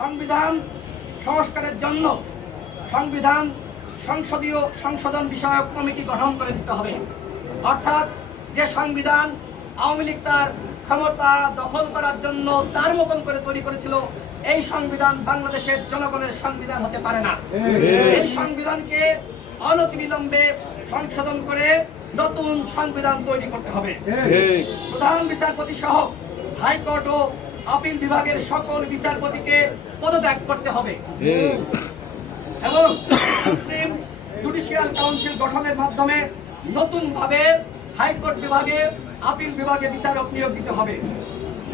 সংবিধান সংস্কারের জন্য সংবিধান সংসদীয় সংশোধন বিষয়ক কমিটি গঠন করে দিতে হবে। অর্থাৎ যে সংবিধান আওয়ামী লীগ তার ক্ষমতা দখল করার জন্য তার মতন করে তৈরি করেছিল এই সংবিধান বাংলাদেশের জনগণের সংবিধান হতে পারে না। এই সংবিধানকে অনতিবিলম্বে সংশোধন করে নতুন সংবিধান তৈরি করতে হবে। প্রধান বিচারপতি সহ হাইকোর্ট ও আপিল বিভাগের সকল বিচারপতিকে পদত্যাগ করতে হবে। এবং সুপ্রিম জুডিশিয়াল কাউন্সিল গঠনের মাধ্যমে নতুনভাবে হাইকোর্ট বিভাগে আপিল বিভাগে বিচারক নিয়োগ দিতে হবে।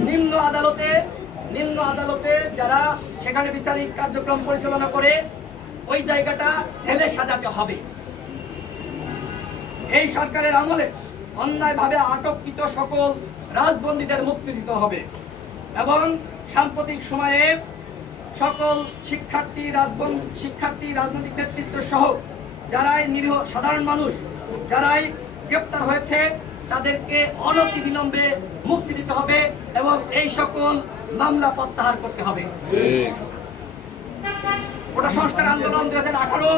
নিম্ন আদালতে নিম্ন আদালতে যারা সেখানে বিচারিক কার্যক্রম পরিচালনা করে ওই জায়গাটা ঢেলে সাজাতে হবে। এই সরকারের আমলে অন্যায়ভাবে আটককৃত সকল রাজবন্দীদের মুক্তি দিতে হবে। এবং সাম্প্রতিক সময়ে সকল শিক্ষার্থী, রাজবন, শিক্ষার্থী, রাজনৈতিক নেতৃত্ব সহ যারাই নিরীহ সাধারণ মানুষ, যারাই গ্রেপ্তার হয়েছে, তাদেরকে অনতি বিলম্বে মুক্তি দিতে হবে এবং এই সকল মামলা প্রত্যাহার করতে হবে। কোটা সংস্কার আন্দোলন দুই হাজার আঠারো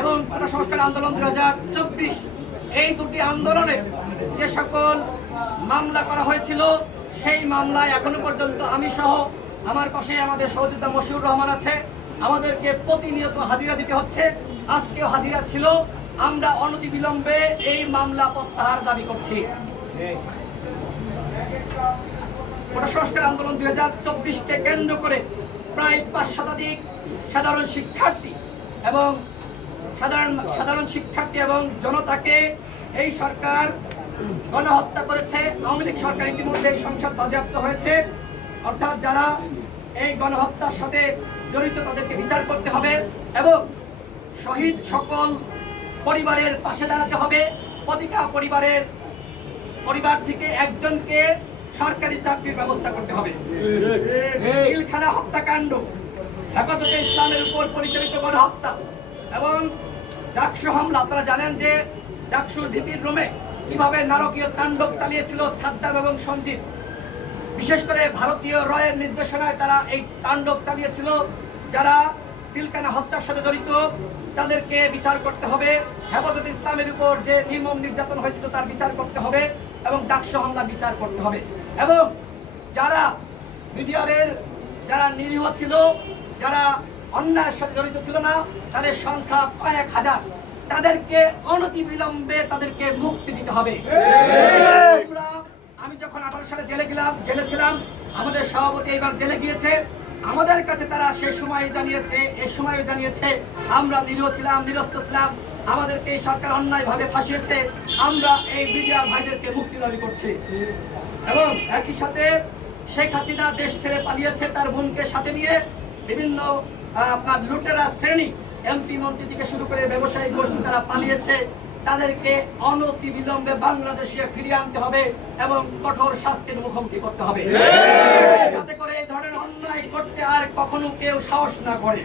এবং কোটা সংস্কার আন্দোলন দুই হাজার চব্বিশ, এই দুটি আন্দোলনে যে সকল মামলা করা হয়েছিল সেই মামলায় এখনও পর্যন্ত আমি সহ আমার পাশে আমাদের সহযোদ্ধা মশিউর রহমান আছে। আমাদেরকে প্রতিনিয়ত হাজিরা দিতে হচ্ছে। আজকেও হাজিরা ছিল। আমরা অনতিবিলম্বে এই মামলা প্রত্যাহার দাবি করছি। কোটা সংস্কার আন্দোলন দুই হাজার চব্বিশকে কেন্দ্র করে প্রায় পাঁচ শতাধিক সাধারণ শিক্ষার্থী এবং সাধারণ সাধারণ শিক্ষার্থী এবং জনতাকে এই সরকার গণহত্যা করেছে। আওয়ামী লীগ সরকার ইতিমধ্যে এই সংসদ বাজেয়াপ্ত হয়েছে। অর্থাৎ যারা এই গণহত্যার সাথে জড়িত তাদেরকে বিচার করতে হবে এবং শহীদ সকল পরিবারের পাশে দাঁড়াতে হবে। প্রতিটা পরিবারের পরিবার থেকে একজনকে সরকারি চাকরির ব্যবস্থা করতে হবে। ইলখানা হত্যাকাণ্ড, হেফাজতে ইসলামের উপর পরিচালিত গণহত্যা এবং ডাকসু হামলা। আপনারা জানেন যে ডাকসুর ভিপির রুমে কীভাবে নারকীয় তাণ্ডব চালিয়েছিল সাদ্দাম এবং সঞ্জিত? বিশেষ করে ভারতীয় রয়ের নির্দেশনায় তারা এই তাণ্ডব চালিয়েছিল। যারা পিলকানা হত্যার সাথে জড়িত, তাদেরকে বিচার করতে হবে। হেফাজত ইসলামের উপর যে নির্মম নির্যাতন হয়েছিল, তার বিচার করতে হবে এবং ডাকসু হামলা বিচার করতে হবে। এবং যারা মিডিয়ারের যারা নিরীহ ছিল, যারা অন্যায়ের সাথে জড়িত ছিল না, তাদের সংখ্যা কয়েক হাজার। তাদেরকে অনতি বিলম্বে তাদেরকে মুক্তি দিতে হবে। আমি যখন আঠারো সালে জেলে গেলাম জেলে ছিলাম আমাদের সভাপতি এবার জেলে গিয়েছে। আমাদের কাছে তারা সে সময় জানিয়েছে, এ সময় জানিয়েছে, আমরা নিরীহ ছিলাম, নিরস্ত ছিলাম, আমাদেরকে এই সরকার অন্যায়ভাবে ফাঁসিয়েছে, আমরা এই মিডিয়ার ভাইদেরকে মুক্তি দাবি করছি। এবং একই সাথে শেখ হাসিনা দেশ ছেড়ে পালিয়েছে তার বোনকে সাথে নিয়ে। বিভিন্ন আপনার লুটেরা শ্রেণি এমপি মন্ত্রী থেকে শুরু করে ব্যবসায়ী গোষ্ঠী তারা পালিয়েছে। তাদেরকে অনতি বিলম্বে বাংলাদেশে ফিরিয়ে আনতে হবে এবং কঠোর শাস্তির মুখোমুখি করতে হবে। যাতে করে এই ধরনের অন্যায় করতে আর কখনো কেউ সাহস না করে।